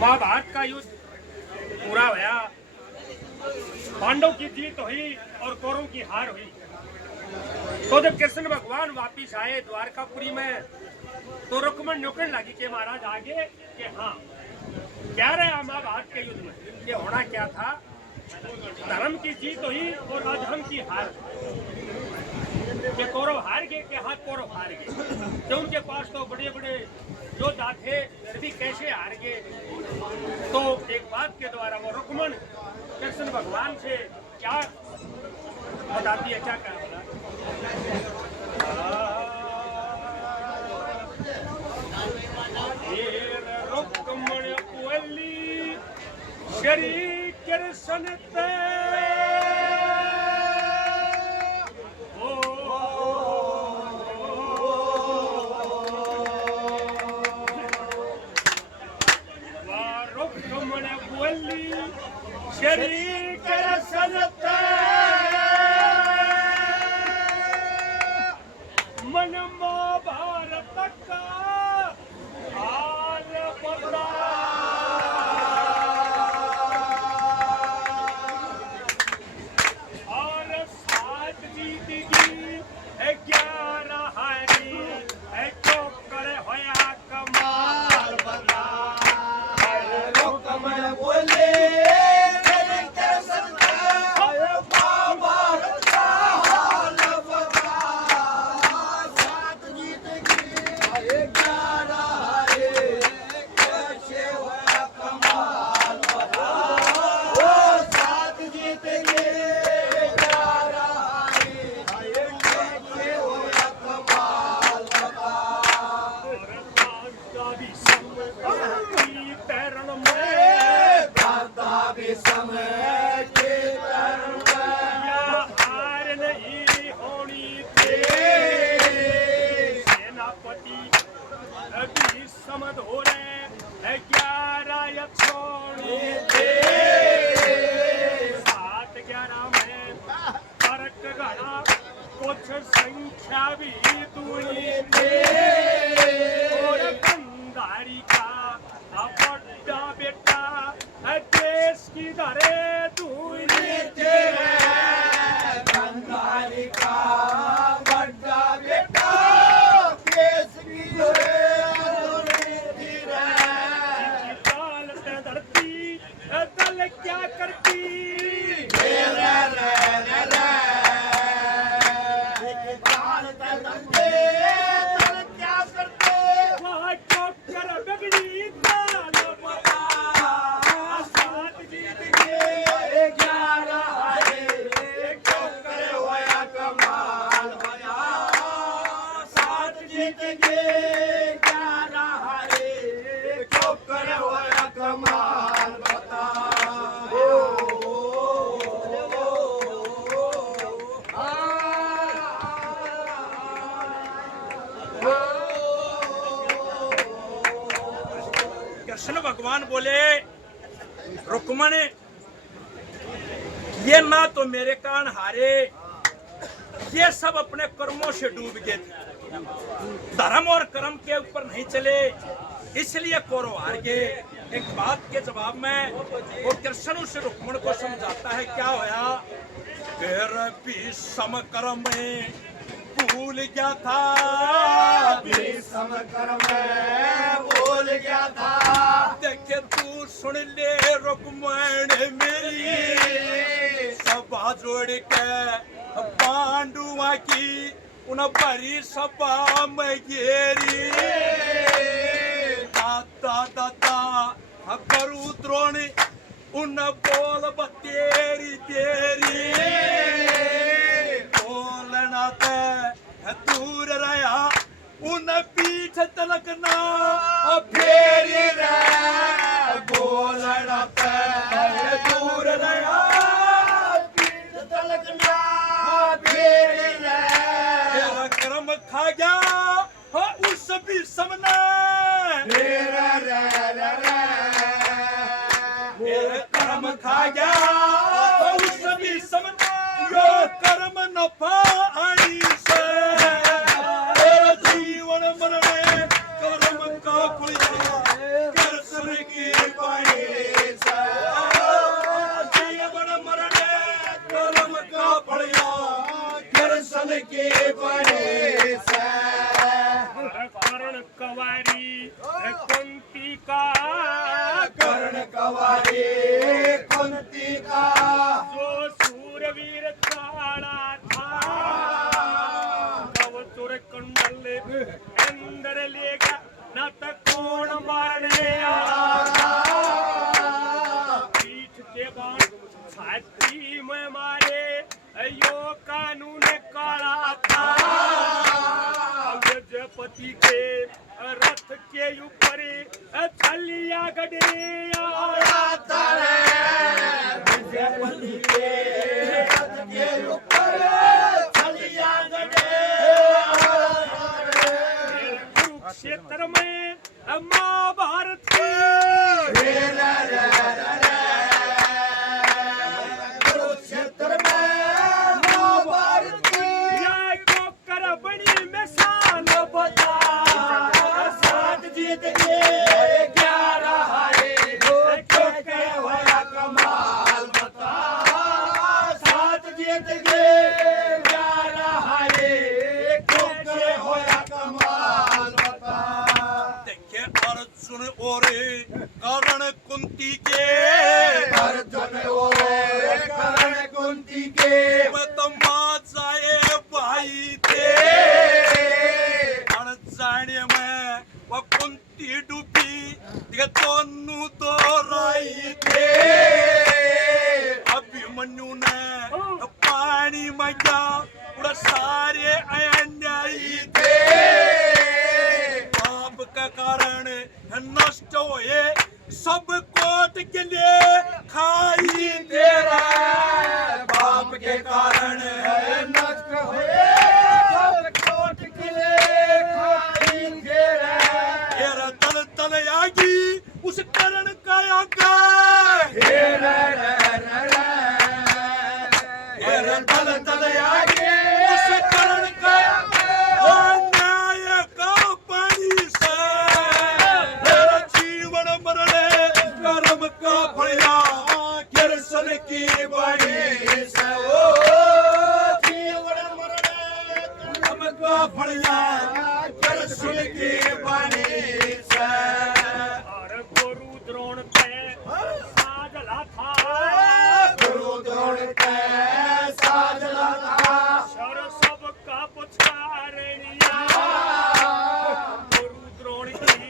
महाभारत का युद्ध पूरा हुआ, पांडव की जीत हुई और कौरवों की हार हुई। तो जब कृष्ण भगवान वापिस आए द्वारकापुरी में, तो रुक्मण नुकने लगी कि महाराज आगे कि हाँ क्या रहा महाभारत के युद्ध में, ये होना क्या था, धर्म की जीत हुई और अधर्म की हार। कि कौरव हार गए कि हाँ कौरव हार गए, तो उनके पास तो बड़े बड़े योद्धा थे, फिर भी कैसे हार गए। तो एक बात के द्वारा वो रुक्मण कृष्ण भगवान से क्या बताती है, क्या कहा रुक्मण बोली श्री कृष्ण श्री कृष्ण मन महाभारत का हाल बता, और 7 जीतगी 11 हारी, जो करे होया कमाल बता। रुक्मण बोले समझ हो रहे 11 7-11 में फर्क घड़ा, कुछ संख्या भी दूरी थे, और गंधारी का बड़ा बेटा देश की धरे दूरी थे। गंधारी का बड़ा बेटा देश की धरे क्या करती, क्या करते वहाँ चौकर बिगड़ी काल बता, 7 जीत गए 11 हारे, चौकर होया कमाल बता, 7 जीत गए 11 हारे, चौकर होया कमाल बता। कृष्ण भगवान बोले रुक्मण, ये ना तो मेरे कान हारे, ये सब अपने कर्मों से डूब गए थे, धर्म और कर्म के ऊपर नहीं चले, इसलिए कौरव हार गए। एक बात के जवाब में वो कृष्ण उस रुक्मण को समझाता है, क्या होया, भी समकर्म भूल गया था, समकर्म भूल गया था, देखे तू सुन ले रुक्मण मेरी, सभा जोड़ के पांडुआ की उन बड़ी सभा में गेरी, दाता दाता करू द्रोणी उन बोल बतेरी तेरी, बोलना ते दूर रहा उन पीठ तलकना फेरी रे, बोलना ते दूर रहा पीठ तलकना फेरी रे, तेरा कर्म खा गया उस भी समना तेरा रे कर्म खा गया उस भी समझा, यो कर्म न पानी से, तेरा जीवन मन में कर्म का खुलिया, कृष्ण की रे कुंती का जो सूरवीर काला था कब तुर कुंडल अंदर लेगा न तो कौन मारने आया पीठ के बाण छाती में मारे यो कानून काला था गजपति के रथ के ऊपर छलिया गड़े आया था विजयपति के रथ के ऊपर छलिया गड़े कुरुक्षेत्र में महाभारत की कुरुक्षेत्र में महाभारत की कर बड़ी मिसाल बता सात जीत के 11 हारे के होया कमाल बता सात जीत के 11 हारे के होया कमाल बता देखे अर्जुन ओरे कर्ण कुंती के अर्जुन ओरे कर्ण कुंती के जाए भाई थे जाने में वो कुंती डूबी दोनों तो राई थे अभिमन्यु ने पानी में जा पूरा सारे अन्यायी थे पाप का कारण नष्ट हुए सब कोट के लिए खाई तेरा पाप के कारण नष्ट हुए सब कोट किले खाई घेरा तेरा तल तल आगी उस करण का आगा घेरा घेरा तल तल आगे उस करण का अन्याय का पानी से तेरा जीवन मरने कर्म का फलिया गिरसन की बाणी से ओ जीवन मरणे कर्म का फलिया गिरसन की बाणी से और गुरु द्रोण पे साजला था गुरु द्रोण के साजला था शर सब का पुचारणिया गुरु द्रोण की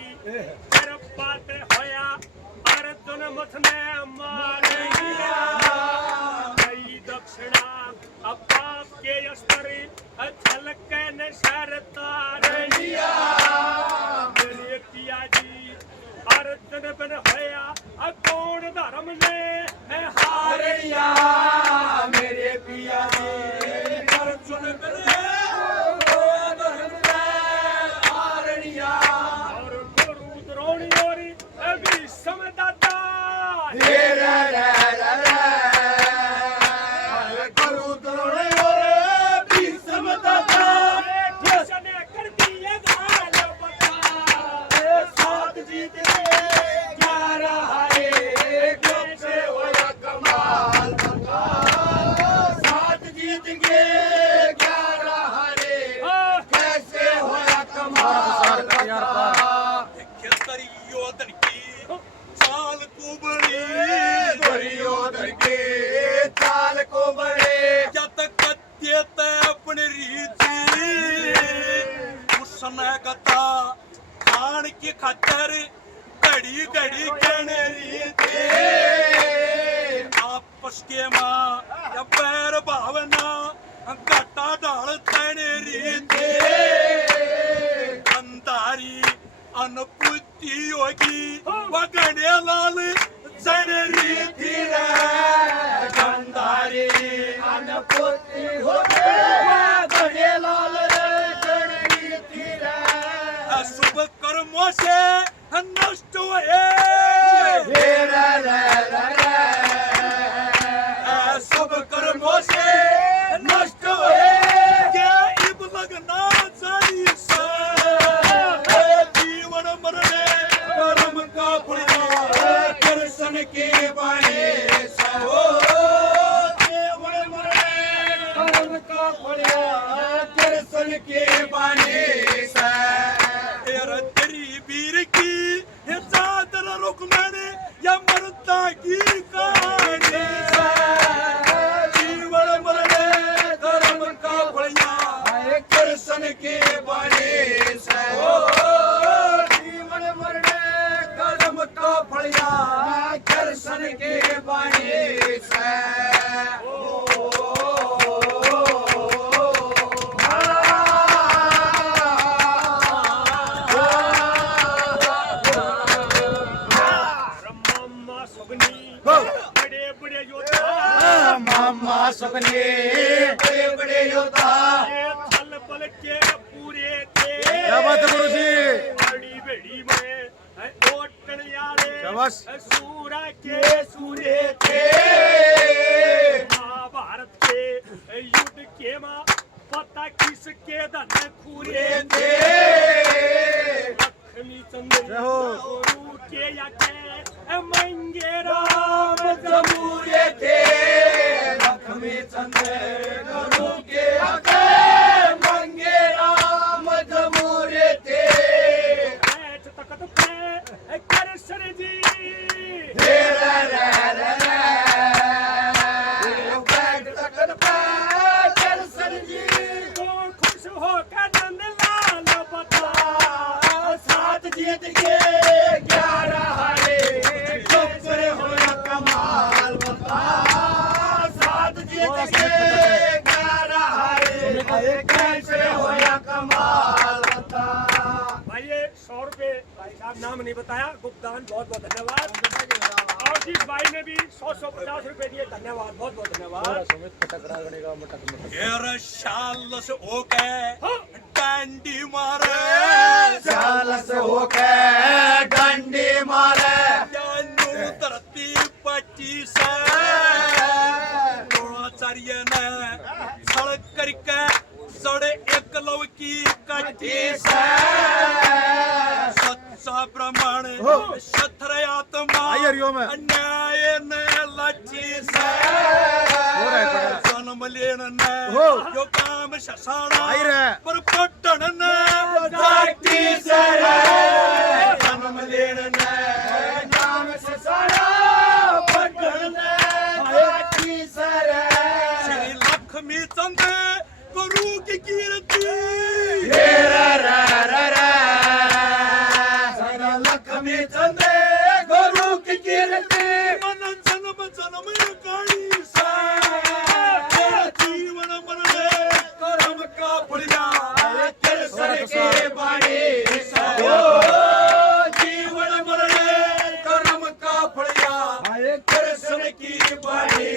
कर पाते होया अर्जुन मथ ने मारिया कई दक्षिणा अपाप के स्तरी छलक न शरतारणिया मेरे पिया जी अर्जुन बन होया कौन धर्म ने हारिया मेरे पिया जी अर्जुन हारनिया और गुरु द्रोणी और भीष्म दादा गुरु द्रोण और भीष्म दाता कृष्ण ने कर दिए गाल बता सात जीत के 11 हारे कैसे होया कमाल बता सात जीत के 11 हारे कैसे होया कमाल बता खेतरी योधन की चाल को बड़ी दुर्योधन के चाल को बड़े जत कद्यत अपनी रीति उसने कथा खान की खतर घड़ी घड़ी कहने रीति आपस के माँ या पैर भावना घटा डाल तने रीति अंधारी अनपुति होगी वगड़े लाल जन रीति गंधारी अनपुति हो गए लाल गणरी तीरा शुभ कर्मों से नष्ट हुए शुभ कर्मों से नष्ट हुए क्या इब लगना जारी से जीवन मरने कर्म का फलिया कृष्ण के बाणे सहो जीवन मरणे कर्म का फलिया कृष्ण के बाणे से तेरी वीर की ये चादर रुक मैंने या मरता सपने बड़े बड़े योद्धा ये छल बल के पूरे थे क्या बात है गुरुजी बड़ी बेड़ी में ओटन यारे शाबाश। सूरा के सूरे थे महाभारत के युद्ध के मां पता किसके धन खूरे थे लक्ष्मी चंद्र जय हो। गुरु के याके मंगे राम जमूरे थे लक्ष्मी चंद्र गुरु के आगे मंगे राम जमूरे थे बैठ तकत पे कृष्ण जी रे रे रे रे बैठ तकत पे कृष्ण जी तो खुश होकर नंद लाल बता सात जीत के 11 हारे कैसे होया कमाल बता सात जीत के 11 हारे कैसे होया कमाल बता भाई ये 100 रुपए भाई साहब नाम नहीं बताया गुप्तान बहुत बहुत धन्यवाद और जिस भाई ने भी 150 रुपए दिए धन्यवाद बहुत बहुत धन्यवाद यार शाल से ओके डांडी मारे चालस होके डंडी मारे जानू धरती 25 द्रोणाचार्य ने छल करके सड़े एकलव की कटी से सच्चा ब्राह्मण क्षत्र आत्मा अन्याय ने लची से जन्म लेन ने यो काम शसाना पर पट्टन ने जाती सरे जन्म लेन ने नाम से सारा पटन ने जाती सरे श्री लक्ष्मी चंद गुरु की कीर्ति रे रे रे रे रे सारा लक्ष्मी चंदे गुरु की कीर्ति मन जन्म जन्म युगानी से जीवन मरणे कर्म का फलिया तेरे सर के बाणी सो जीवन मरणे कर्म का फलिया कृष्ण की बाणी